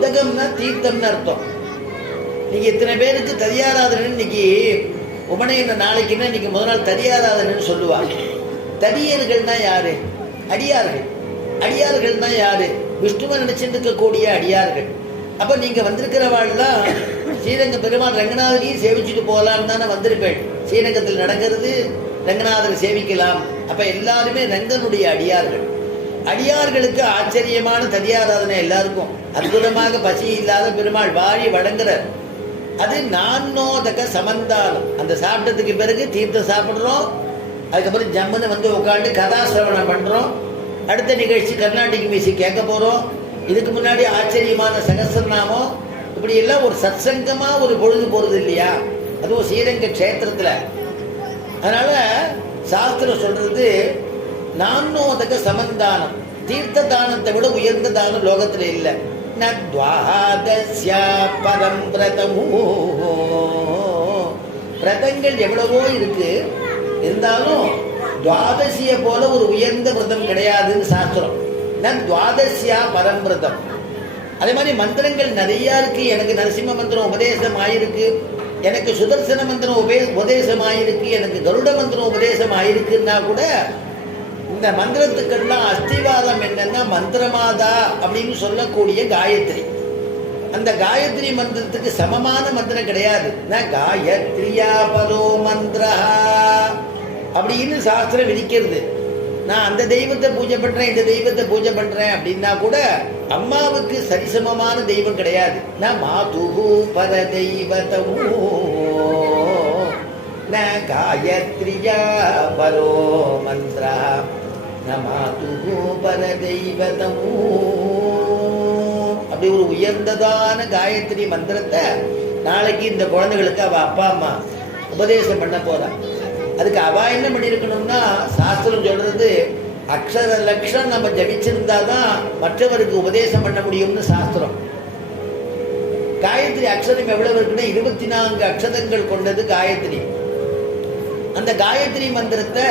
உதகம்னா தீர்த்தம்னு அர்த்தம். நீங்க இத்தனை பேருக்கு ததியாராதனன்னு இன்னைக்கு உபநயன நாளைக்குன்னா இன்னைக்கு முதல் நாள் ததியாராதனன்னு சொல்லுவாங்க. தடியர்கள்னா யாரு? அடியார்கள். அடியார்கள்னா யாரு? விஷ்ணுவை நினைச்சிட்டு இருக்கக்கூடிய அடியார்கள். அப்ப நீங்க வந்திருக்கிறவாள்லாம் ஸ்ரீரங்க பெருமாள் ரங்கநாதரையும் சேவிச்சுட்டு போகலான்னு தானே வந்திருப்பேன். ஸ்ரீரங்கத்தில் நடக்கிறது, ரங்கநாதரை சேவிக்கலாம். அப்ப எல்லாருமே ரங்கனுடைய அடியார்கள். அடியார்களுக்கு ஆச்சரியமான ததியாராதனை எல்லாருக்கும். அற்புதமாக பசி இல்லாத பெருமாள் வாழி வழங்குறார். அது நான்னோதக சமந்தானம். அந்த சாப்பிட்டதுக்கு பிறகு தீர்த்தம் சாப்பிட்றோம். அதுக்கப்புறம் ஜம்முன்னு வந்து உட்காந்து கதாசிரவணம் பண்றோம். அடுத்த நிகழ்ச்சி கர்நாடிக் மியூசிக் கேட்க போறோம். இதுக்கு முன்னாடி ஆச்சரியமான சகசிரநாமம். இப்படி எல்லாம் ஒரு சத்சங்கமா ஒரு பொழுது போறது இல்லையா? அதுவும் ஸ்ரீரங்க கஷேத்திரத்துல. அதனால சாஸ்திரம் சொல்றது நான்னோதக சமந்தானம். தீர்த்த தானத்தை விட உயர்ந்த தானம் லோகத்துல இல்லை. பரம் பிரதமோ. பிரதங்கள் எவ்வளவோ இருக்கு, இருந்தாலும் துவாதசிய போல ஒரு உயர்ந்த விரதம் கிடையாதுன்னு சாஸ்திரம். துவாதசியா பரம்பிரதம். அதே மாதிரி மந்திரங்கள் நிறைய இருக்கு. எனக்கு நரசிம்ம மந்திரம் உபதேசம் ஆயிருக்கு, எனக்கு சுதர்சன மந்திரம் உபதேசம் ஆயிருக்கு, எனக்கு கருட மந்திரம் உபதேசம் ஆயிருக்குன்னா கூட இந்த மந்திரத்துக்கெல்லாம் அஸ்திவாதம் என்னன்னா மந்திரமாதா அப்படின்னு சொல்லக்கூடிய காயத்ரி. அந்த காயத்ரி மந்திரத்துக்கு சமமான மந்திரம் கிடையாது. காயத்ரியா பரோ மந்திரா அப்படின்னு சாஸ்திரம் விதிக்கிறது. நான் அந்த தெய்வத்தை பூஜை பண்றேன், இந்த தெய்வத்தை பூஜை பண்றேன் அப்படின்னா கூட அம்மாவுக்கு சரிசமமான தெய்வம் கிடையாது. நான் மாதுகு பர தெய்வதமோ ந காயத்ரியா பரோ மந்திரா ந மாதுகு பர தெய்வதமோ. அப்படி ஒரு உயர்ந்ததான காயத்ரி மந்திரத்தை நாளைக்கு இந்த குழந்தைகளுக்கு அவ அப்பா அம்மா உபதேசம் பண்ண போறா. அதுக்கு அவ என்ன பண்ணிருக்கணும்னா, சாஸ்திரம் சொல்றது அக்ஷர லட்சம் நம்ம ஜபிச்சிருந்தாதான் மற்றவருக்கு உபதேசம் பண்ண முடியும்னு சாஸ்திரம். காயத்ரி அக்ஷரம் எவ்வளவு இருக்குன்னா 24 அக்ஷரங்கள் கொண்டது காயத்ரி. அந்த காயத்ரி மந்திரத்தை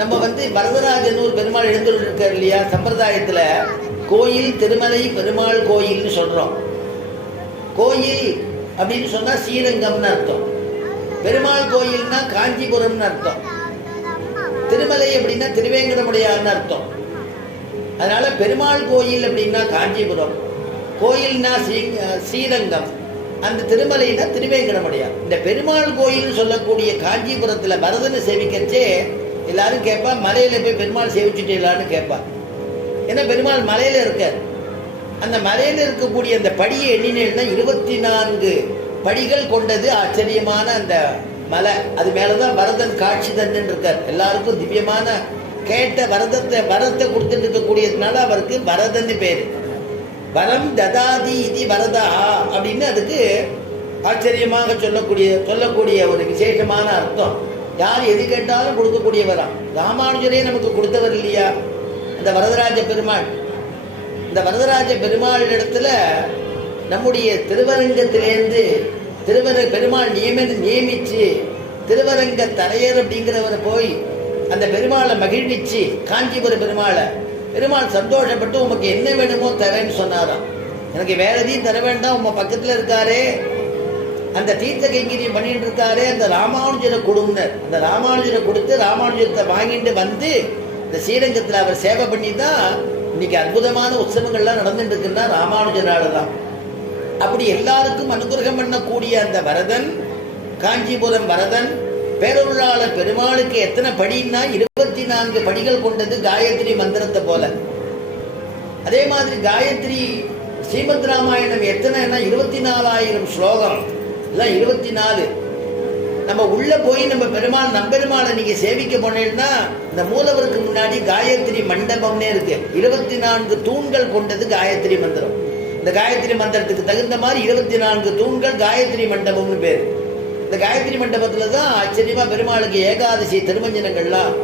நம்ம வரதராஜன் ஒரு பெருமாள் எழுந்துள்ள இருக்கார் இல்லையா, சம்பிரதாயத்துல கோயில் திருமலை பெருமாள் கோயில்னு சொல்றோம். கோயில் அப்படின்னு சொன்னா ஸ்ரீரங்கம்னு அர்த்தம். பெருமாள் கோயில்னா காஞ்சிபுரம்னு அர்த்தம். திருமலை அப்படின்னா திருவேங்கடமுடையார்னு அர்த்தம். அதனால பெருமாள் கோயில் அப்படின்னா காஞ்சிபுரம், கோயில்னா ஸ்ரீரங்கம், அந்த திருமலைனா திருவேங்கடமுடையார். இந்த பெருமாள் கோயில் சொல்லக்கூடிய காஞ்சிபுரத்துல பரதனை சேவிக்கச்சே எல்லாரும் கேட்பா, மலையில போய் பெருமாள் சேவிச்சுட்டேலான்னு கேட்பா. ஏன்னா பெருமாள் மலையில இருக்கார். அந்த மலையில இருக்கக்கூடிய அந்த படியை எண்ணினேன்னா 24 படிகள் கொண்டது ஆச்சரியமான அந்த மலை. அது மேலதான் வரதன் காட்சி தந்து இருக்கார். எல்லாருக்கும் திவ்யமான கேட்ட வரத்தை கொடுத்துட்டு இருக்கக்கூடியதுனால அவருக்கு வரதன்னு பேரு. வரம் ததாதி இது வரதா அப்படின்னு அதுக்கு ஆச்சரியமாக சொல்லக்கூடிய ஒரு விசேஷமான அர்த்தம். யார் எது கேட்டாலும் கொடுக்கக்கூடியவராம். ராமானுஜரே நமக்கு கொடுத்தவர் இல்லையா அந்த வரதராஜ பெருமாள். இந்த வரதராஜ பெருமாள் இடத்துல நம்முடைய திருவரங்கத்திலேருந்து பெருமாள் நியமிச்சு திருவரங்க தலையர் அப்படிங்கிறவரை போய் அந்த பெருமாளை மகிழ்விச்சு காஞ்சிபுர பெருமாள் சந்தோஷப்பட்டு உமக்கு என்ன வேணுமோ தரேன்னு சொன்னாராம். எனக்கு வேற எதையும் தர வேண்டாம், உங்க பக்கத்துல இருக்காரே அந்த தீர்த்த கைங்கரியம் பண்ணிட்டு இருக்காரே அந்த ராமானுஜரை கொடுங்கர். அந்த ராமானுஜரை கொடுத்து ராமானுஜத்தை வாங்கிட்டு வந்து இந்த ஸ்ரீரங்கத்தில் அவர் சேவை பண்ணி தான் இன்னைக்கு அற்புதமான உற்சவங்கள்லாம் நடந்துட்டு இருக்குன்னா ராமானுஜனால தான். அப்படி எல்லாருக்கும் அனுகிரகம் பண்ணக்கூடிய அந்த வரதன், காஞ்சிபுரம் வரதன், பேரருளாளர் பெருமாளுக்கு எத்தனை படின்னா 24 படிகள் கொண்டது காயத்ரி மந்திரத்தை போல. அதே மாதிரி காயத்ரி ஸ்ரீமத் ராமாயணம் எத்தனைன்னா 24,000 ஸ்லோகம், எல்லாம் 24. நம்ம உள்ள போய் நம்ம நம்பெருமாளை நீங்க சேவிக்க போனேன்னா இந்த மூலவருக்கு முன்னாடி காயத்ரி மண்டபம்னே இருக்கு. 24 தூண்கள் கொண்டது காயத்ரி மந்திரம். இந்த காயத்ரி மந்திரத்துக்கு தகுந்த மாதிரி 24 தூண்கள் காயத்ரி மண்டபம்னு பேரு. இந்த காயத்ரி மண்டபத்துலதான் ஆச்சரியமா பெருமாளுக்கு ஏகாதசி திருமஞ்சனங்கள்லாம்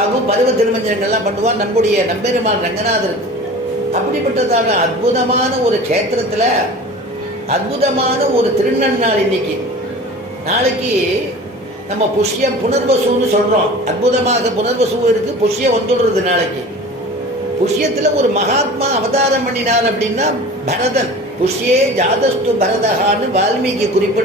ஆகும், பருவ திருமஞ்சனங்கள்லாம் பண்ணுவார் நம்முடைய நம்பெருமாள் ரங்கநாதர். அப்படிப்பட்டதாக அற்புதமான ஒரு கஷேத்திரத்துல அற்புதமான ஒரு திருநன்னாள் இன்னைக்கு. நாளைக்கு நம்ம புஷ்யம் புனர்வசுன்னு சொல்றோம். அற்புதமாக புனர்வசு இருக்கு, புஷ்யம் வந்துடுறது நாளைக்கு. புஷ்யத்துல ஒரு மகாத்மா அவதாரம் பண்ணினார் அப்படின்னா பரதன். புஷ்யே ஜாதஸ்து பரதகான்னு வால்மீகி குறிப்பிட